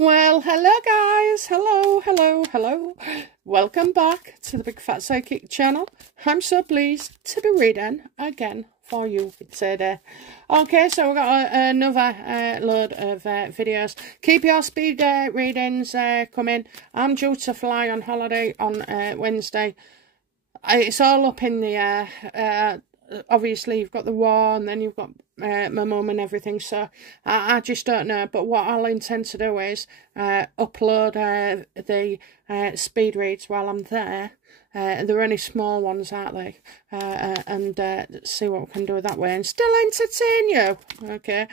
Well, hello guys, hello. Welcome back to the Big Fat Psychic channel. I'm so pleased to be reading again for you today. Okay, so we've got another load of videos. Keep your speed readings coming. I'm due to fly on holiday on Wednesday. It's all up in the air. Obviously you've got the war and then you've got my mum and everything, so I just don't know. But what I'll intend to do is upload the speed reads while I'm there. They're only small ones, aren't they? And see what we can do that way and still entertain you. Okay,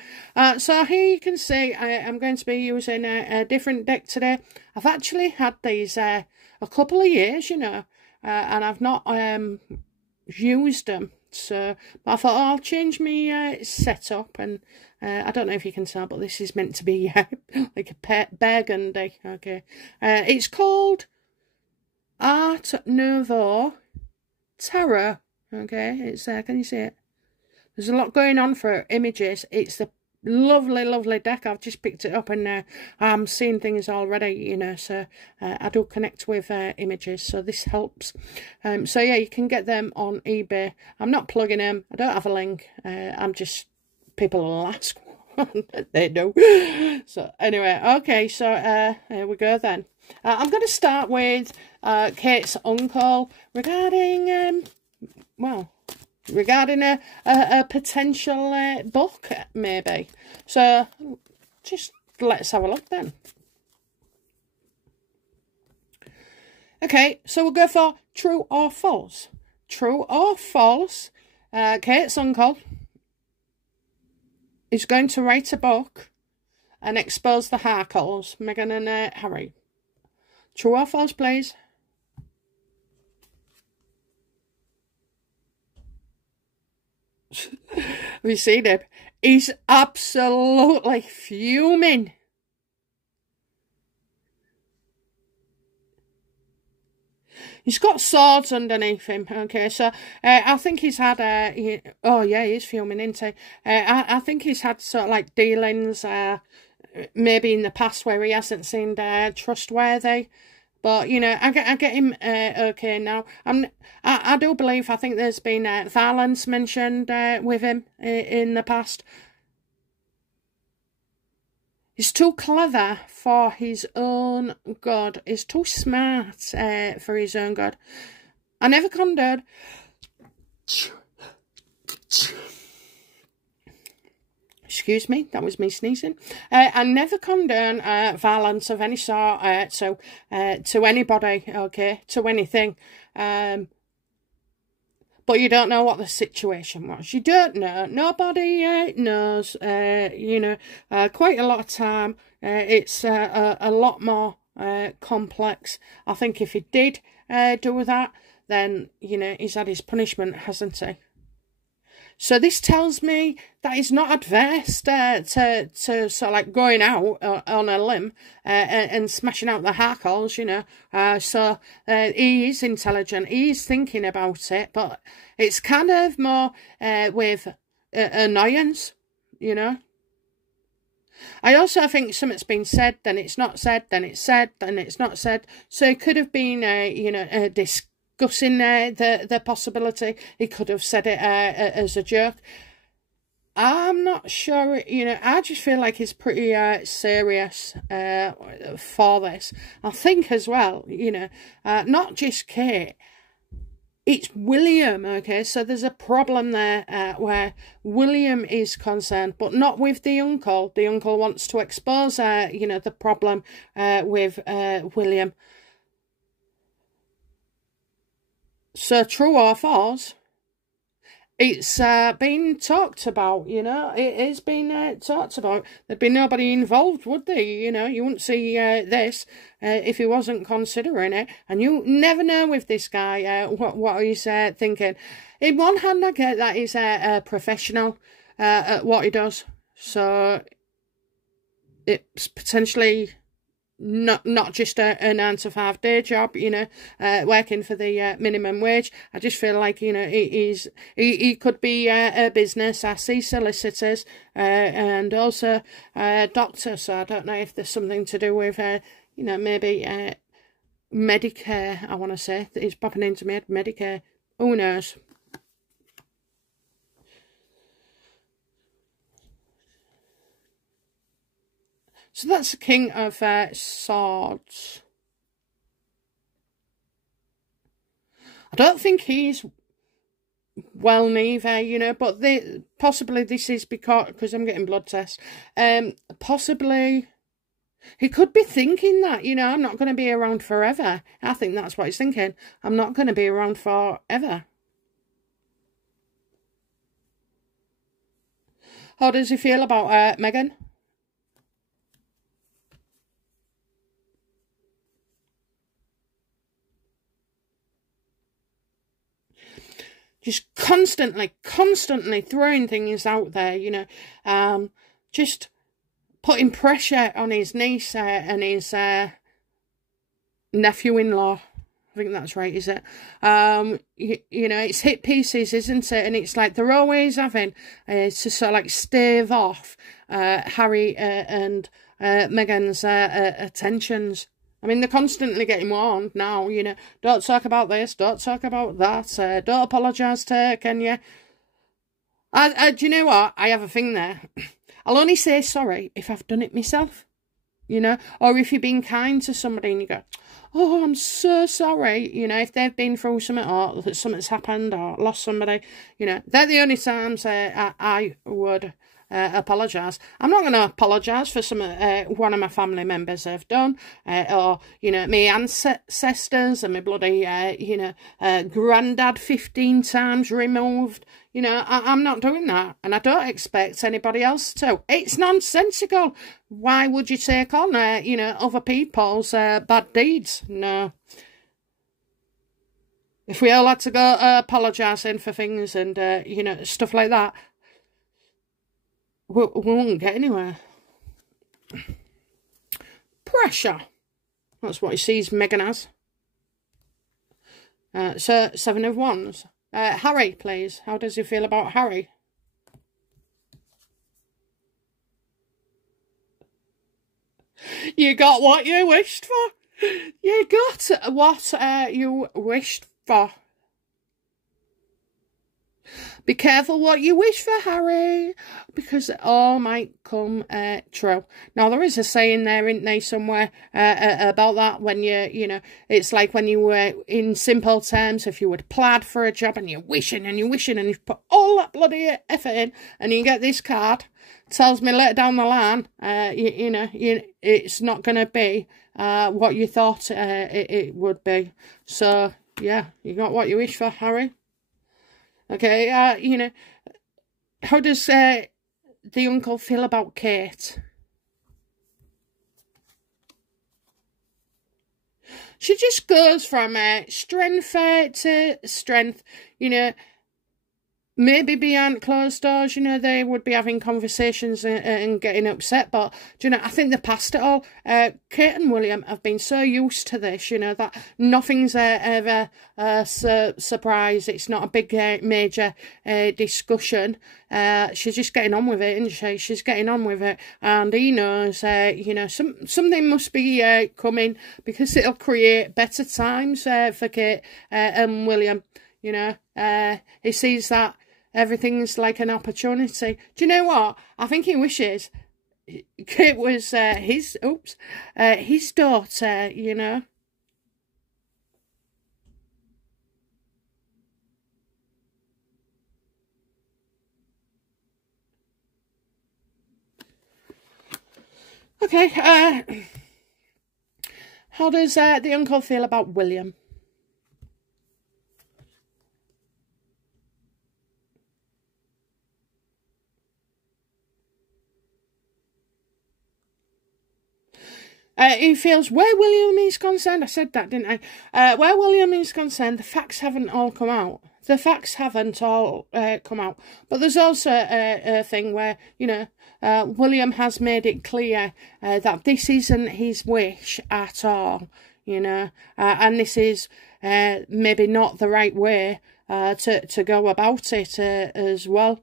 so here you can see I'm going to be using a different deck today. I've actually had these a couple of years, you know, and I've not used them. So I thought, I'll change my setup, and I don't know if you can tell, but this is meant to be like a burgundy. Okay, it's called Art Nouveau Tarot. Okay, it's can you see it? There's a lot going on for images. It's the lovely deck. I've just picked it up and I'm seeing things already, you know, so I do connect with images, so this helps. So yeah, you can get them on eBay. I'm not plugging them, I don't have a link. I'm just, people will ask. They do. So anyway, okay, so here we go then. I'm going to start with Kate's uncle regarding regarding a potential book, maybe. So just let's have a look then. Okay, so we'll go for true or false. True or false, Kate's uncle is going to write a book and expose the Markles, Meghan and Harry. True or false, please? Have you seen him? He's absolutely fuming. He's got swords underneath him. Okay, so I think he's had oh yeah, he's fuming, isn't he? I think he's had sort of like dealings maybe in the past where he hasn't seemed trustworthy. But, you know, I get him okay now. I do believe, I think there's been violence mentioned with him in the past. He's too clever for his own good. He's too smart for his own good. I never condoned. Excuse me, that was me sneezing. I never condone violence of any sort to anybody, okay, to anything. But you don't know what the situation was. You don't know. Nobody knows. You know, quite a lot of time. It's a lot more complex. I think if he did do that, then, you know, he's had his punishment, hasn't he? So this tells me that he's not adverse to sort of like going out on a limb and smashing out the Markles, you know. So he is intelligent, he is thinking about it, but it's kind of more with annoyance, you know. I also think something's been said, then it's not said, then it's said, then it's not said. So it could have been, you know, discussing the possibility. He could have said it as a joke. I'm not sure, you know, I just feel like he's pretty serious for this. I think as well, you know, not just Kate, it's William, okay? So there's a problem there where William is concerned, but not with the uncle. The uncle wants to expose, you know, the problem with William. So true or false, it's been talked about, you know, it has been talked about. There'd be nobody involved, would there? You know, you wouldn't see this if he wasn't considering it. And you never know with this guy what he's thinking. In one hand, I get that he's a professional at what he does. So it's potentially not just a 9-to-5 day job, you know, working for the minimum wage. I just feel like, you know, he could be a business. I see solicitors and also doctors, so I don't know if there's something to do with, you know, maybe Medicare, I want to say. It's popping into me, Medicare. Who knows? So that's the King of Swords. I don't think he's well neither, you know, but possibly this is because I'm getting blood tests. Possibly he could be thinking that, you know, I'm not going to be around forever. I think that's what he's thinking. I'm not going to be around forever. How does he feel about Meghan? Just constantly throwing things out there, you know, just putting pressure on his niece and his nephew-in-law. I think that's right, is it? You know, it's hit pieces, isn't it? And it's like they're always having to sort of like stave off Harry and Meghan's attentions. I mean, they're constantly getting warned now, you know, don't talk about this, don't talk about that, don't apologise to her, can you? Do you know what? I have a thing there. I'll only say sorry if I've done it myself, you know, or if you've been kind to somebody and you go, oh, I'm so sorry, you know, if they've been through something or something's happened or lost somebody, you know, they're the only times I would apologise. I'm not going to apologise for some one of my family members have done, or, you know, my ancestors and my bloody, you know, granddad 15 times removed. You know, I'm not doing that, and I don't expect anybody else to. It's nonsensical. Why would you take on, you know, other people's bad deeds? No. If we all had to go apologising for things and, you know, stuff like that, we won't get anywhere. Pressure. That's what he sees Meghan as. So, 7 of Wands. Harry, please. How does he feel about Harry? You got what you wished for. You got what you wished for. Be careful what you wish for, Harry, because it all might come true. Now, there is a saying there, isn't there, somewhere about that, when you know, it's like when you were, in simple terms, if you would applied for a job and you're wishing and you've put all that bloody effort in, and you get this card, tells me later down the line, you know, it's not going to be what you thought it would be. So, yeah, you got what you wish for, Harry. Okay, you know, how does the uncle feel about Kate? She just goes from strength to strength, you know. Maybe behind closed doors, you know, they would be having conversations and getting upset. But, do you know, I think they're past it all. Kate and William have been so used to this, you know, that nothing's ever a surprise. It's not a big major discussion. She's just getting on with it, isn't she? She's getting on with it. And he knows, you know, something must be coming, because it'll create better times for Kate and William. You know, he sees that everything's like an opportunity. Do you know what? I think he wishes Kate was his daughter, you know. Okay, how does the uncle feel about William? He feels where William is concerned, I said that, didn't I? Where William is concerned, the facts haven't all come out. the facts haven't all come out. But there's also a thing where, you know, William has made it clear that this isn't his wish at all, you know, and this is maybe not the right way to go about it as well.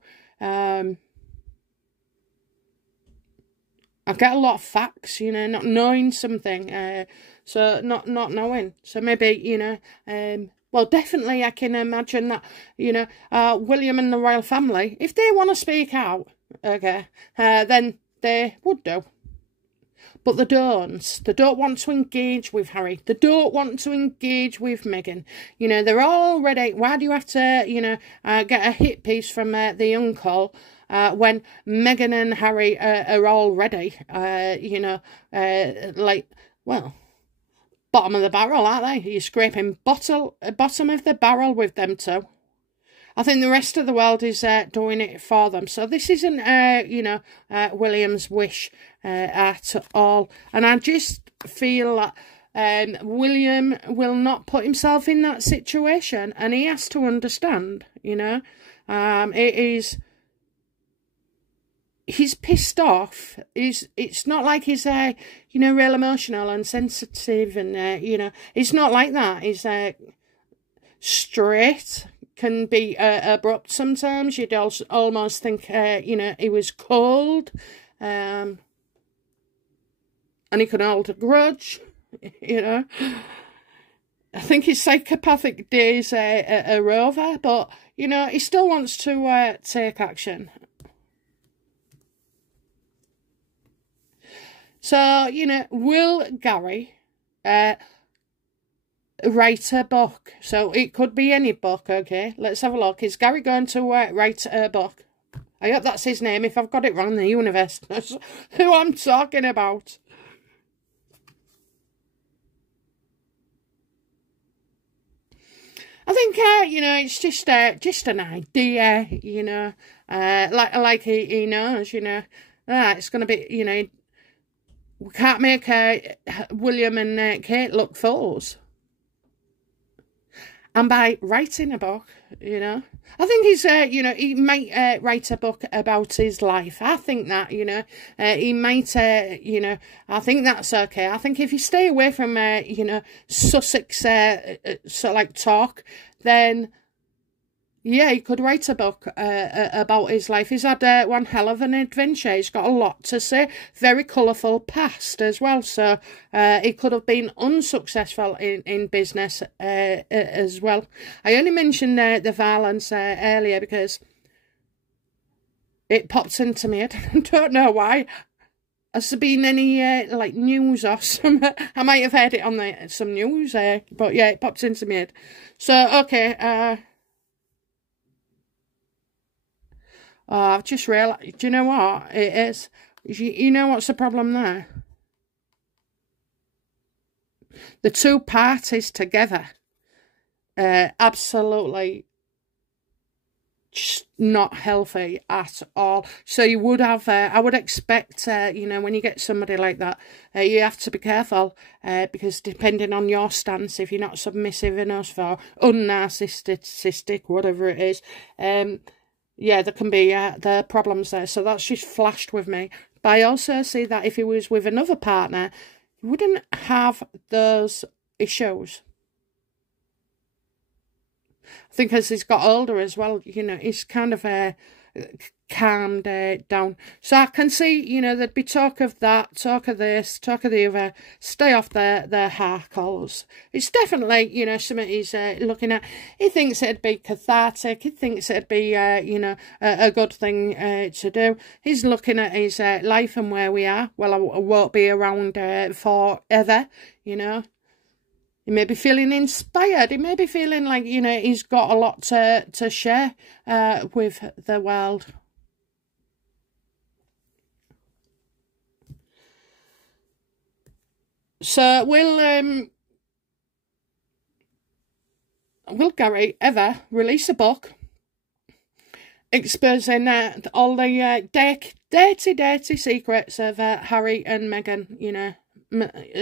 I get a lot of facts, you know, not knowing something, so not knowing. So maybe, you know, well, definitely I can imagine that, you know, William and the royal family, if they want to speak out, okay, then they would do. But they don't. They don't want to engage with Harry. They don't want to engage with Meghan. You know, they're already, why do you have to, you know, get a hit piece from the uncle when Meghan and Harry are already, you know, like, well, bottom of the barrel, aren't they? You're scraping bottom of the barrel with them two. I think the rest of the world is doing it for them. So this isn't, you know, William's wish at all. And I just feel that William will not put himself in that situation. And he has to understand, you know. It is... He's pissed off. It's not like he's, you know, real emotional and sensitive and, you know, it's not like that. He's straight, can be abrupt sometimes. You'd also almost think, you know, he was cold. And he can hold a grudge, you know. I think his psychopathic days are over, but, you know, he still wants to take action. So, you know, will Gary write a book? So it could be any book, okay? Let's have a look. Is Gary going to write a book? I hope that's his name. If I've got it wrong, the universe knows who I'm talking about. I think, you know, it's just an idea, you know, like he knows, you know, it's going to be, you know, we can't make William and Kate look fools. And by writing a book, you know, I think he's, you know, he might write a book about his life. I think that, you know, he might, you know, I think that's okay. I think if you stay away from, you know, Sussex, sort of like talk, then... yeah, he could write a book about his life. He's had one hell of an adventure. He's got a lot to say. Very colourful past as well. So he could have been unsuccessful in business as well. I only mentioned the violence earlier because it popped into me. I don't know why. Has there been any like news or some? I might have heard it on some news, but yeah, it popped into me head. So okay. Oh, I've just realised, do you know what it is? You know what's the problem there? The two parties together, absolutely just not healthy at all. So you would have, I would expect, you know, when you get somebody like that, you have to be careful, because depending on your stance, if you're not submissive enough or unnarcissistic, whatever it is, yeah, there can be the problems there. So that's just flashed with me. But I also see that if he was with another partner, he wouldn't have those issues. I think as he's got older as well, you know, he's kind of calmed down. So I can see, you know, there'd be talk of that, talk of this, talk of the other. Stay off their Harkles. It's definitely, you know, something he's looking at. He thinks it'd be cathartic. He thinks it'd be, you know, a good thing to do. He's looking at his life and where we are. Well, I won't be around forever, you know. He may be feeling inspired. He may be feeling like, you know, he's got a lot to share with the world. So will Gary ever release a book exposing all the dirty secrets of Harry and Meghan, you know,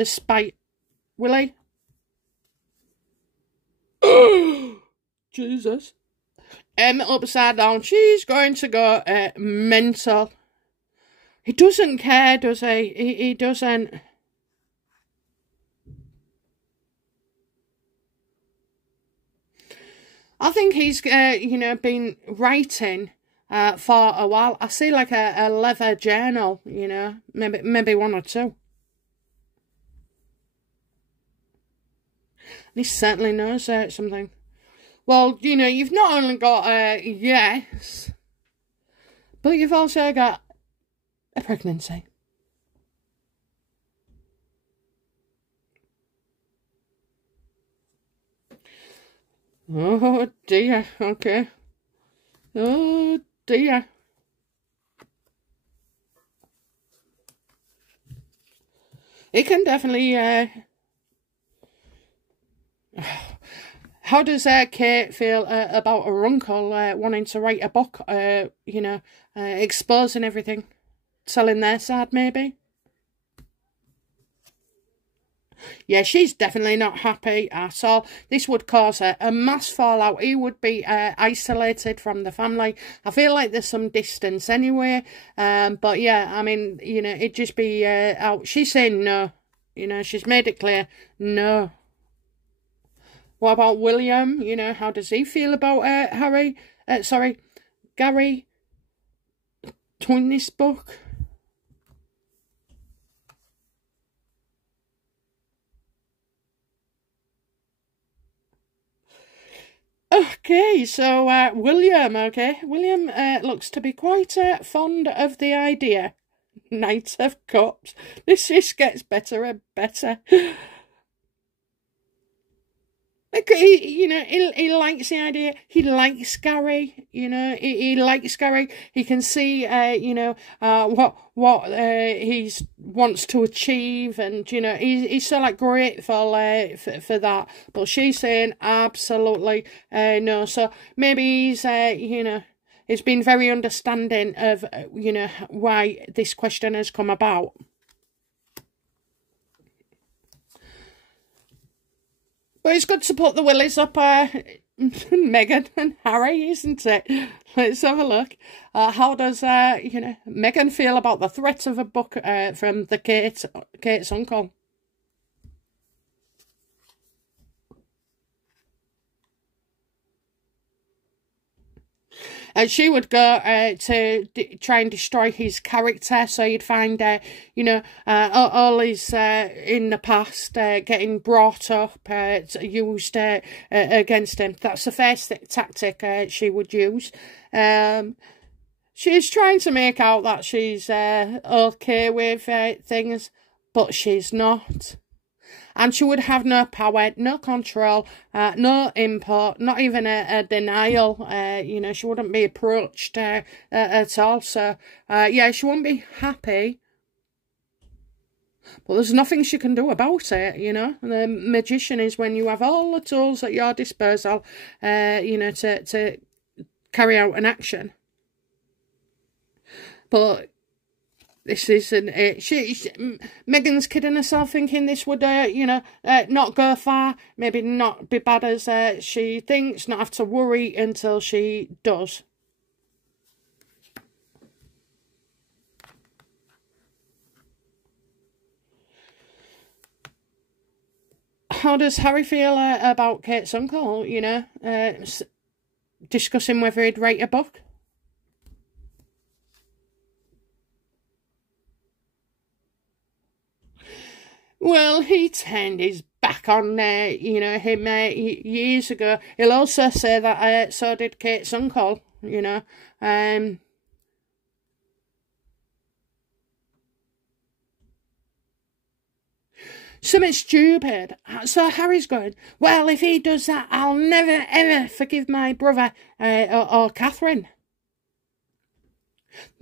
spite? Will he? Jesus. upside down. She's going to go mental. He doesn't care, does he? He doesn't. I think he's, you know, been writing for a while. I see like a leather journal, you know, maybe one or two. And he certainly knows something. Well, you know, you've not only got a yes, but you've also got a pregnancy. Oh dear, okay. Oh dear. It can definitely, how does Kate feel about her uncle wanting to write a book, you know, exposing everything, selling their side maybe? Yeah, she's definitely not happy at all. This would cause a mass fallout. He would be isolated from the family. I feel like there's some distance anyway. But yeah, I mean, you know, it'd just be out. She's saying no. You know, she's made it clear, no. What about William? You know, how does he feel about Gary doing this book? Okay, so William, William looks to be quite fond of the idea. Knight of Cups. This just gets better and better. You know, he likes the idea. He likes Gary. You know, he likes Gary. He can see, you know, what he wants to achieve, and you know, he's so like grateful for that. But she's saying absolutely no. So maybe he's, you know, he's been very understanding of, you know, why this question has come about. But it's good to put the willies up, Meghan and Harry, isn't it? Let's have a look. How does, you know, Meghan feel about the threat of a book from the Kate's uncle? She would go to try and destroy his character, so you'd find, you know, all his in the past getting brought up, used against him. That's the first tactic she would use. She's trying to make out that she's okay with things, but she's not. And she would have no power, no control, no input, not even a denial. You know, she wouldn't be approached at all. So, yeah, she won't be happy. But there's nothing she can do about it, you know. The magician is when you have all the tools at your disposal, you know, to carry out an action. But this isn't it. Meghan's kidding herself, thinking this would, you know, not go far, maybe not be bad as she thinks, not have to worry until she does. How does Harry feel about Kate's uncle, you know, discussing whether he'd write a book? Well, he turned his back on, you know, him years ago. He'll also say that so did Kate's uncle, you know. Something stupid. So Harry's going, well, if he does that, I'll never, ever forgive my brother or Catherine.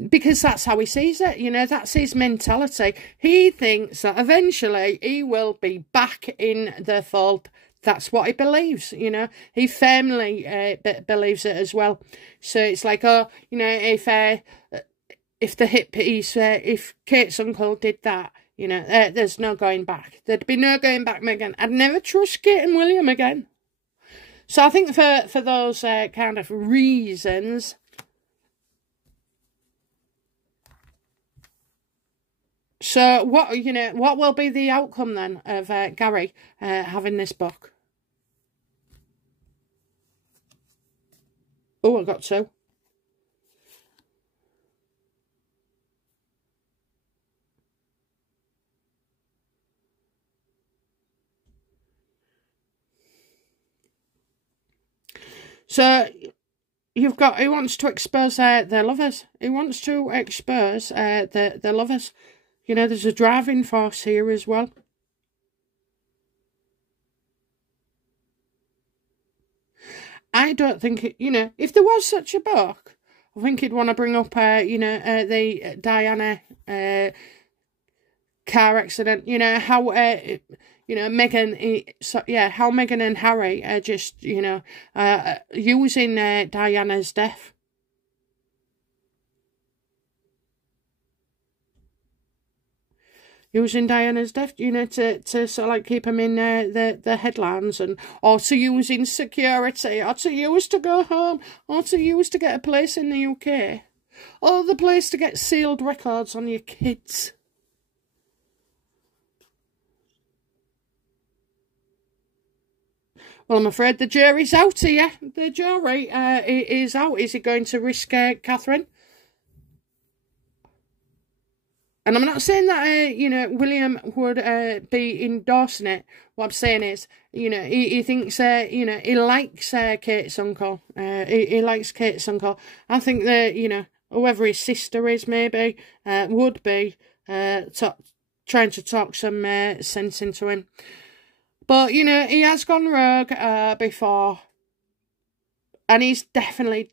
Because that's how he sees it, you know, that's his mentality. He thinks that eventually he will be back in the fold. That's what he believes, you know. He firmly believes it as well. So it's like, oh, you know, if the hit piece, if Kate's uncle did that, you know, there's no going back. There'd be no going back, Meghan. I'd never trust Kate and William again. So I think for those kind of reasons, so what what will be the outcome then of Gary having this book? Oh, I got two. So you've got, he wants to expose their lovers. He wants to expose their lovers. You know, there's a driving force here as well. I don't think, if there was such a book, I think he'd want to bring up, the Diana car accident. How, Meghan, how Meghan and Harry are just, using Diana's death. Using Diana's death, to sort of like keep him in the headlines, and or to use in security, or to use to go home, or to use to get a place in the UK, or the place to get sealed records on your kids. Well, I'm afraid the jury's out here. The jury is out. Is he going to risk Catherine? And I'm not saying that, William would be endorsing it. What I'm saying is, he thinks, he likes Kate's uncle. He likes Kate's uncle. I think that, whoever his sister is, maybe, would be trying to talk some sense into him. But, he has gone rogue before. And he's definitely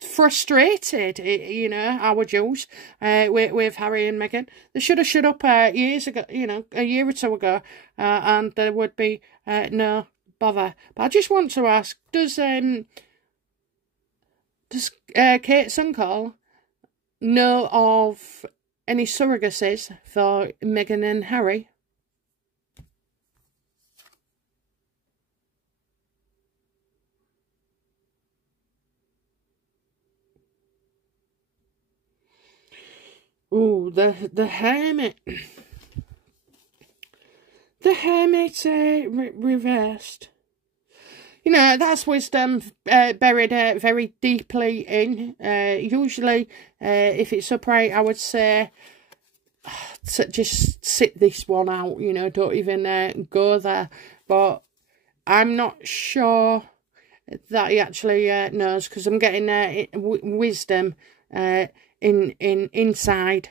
frustrated, I would use, with Harry and Meghan. They should have shut up years ago, a year or two ago, and there would be no bother. But I just want to ask, does Kate's uncle know of any surrogacies for Meghan and Harry? Oh, the hermit. The hermit reversed. That's wisdom buried very deeply in. Usually, if it's upright, I would say just sit this one out. Don't even go there. But I'm not sure that he actually knows, because I'm getting wisdom inside.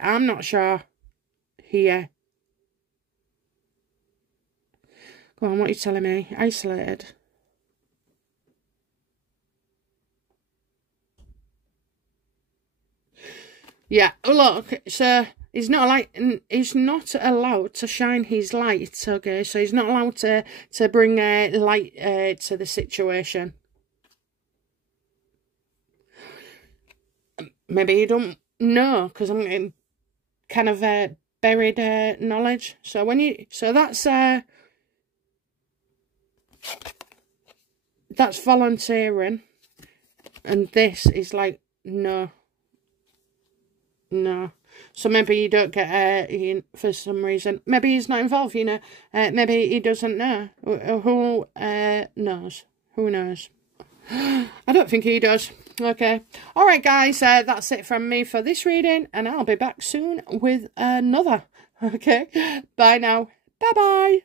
I'm not sure here. Go on, what are you telling me? Isolated. Yeah, look, so he's not allowed to shine his light, okay? So he's not allowed to bring light to the situation. Maybe you don't know, because I'm getting kind of buried knowledge. So that's volunteering, and this is like no. So maybe you don't get for some reason. Maybe he's not involved. Maybe he doesn't know. Who knows? Who knows? I don't think he does. Okay. All right, guys. That's it from me for this reading, and I'll be back soon with another. Okay. Bye now. Bye-bye.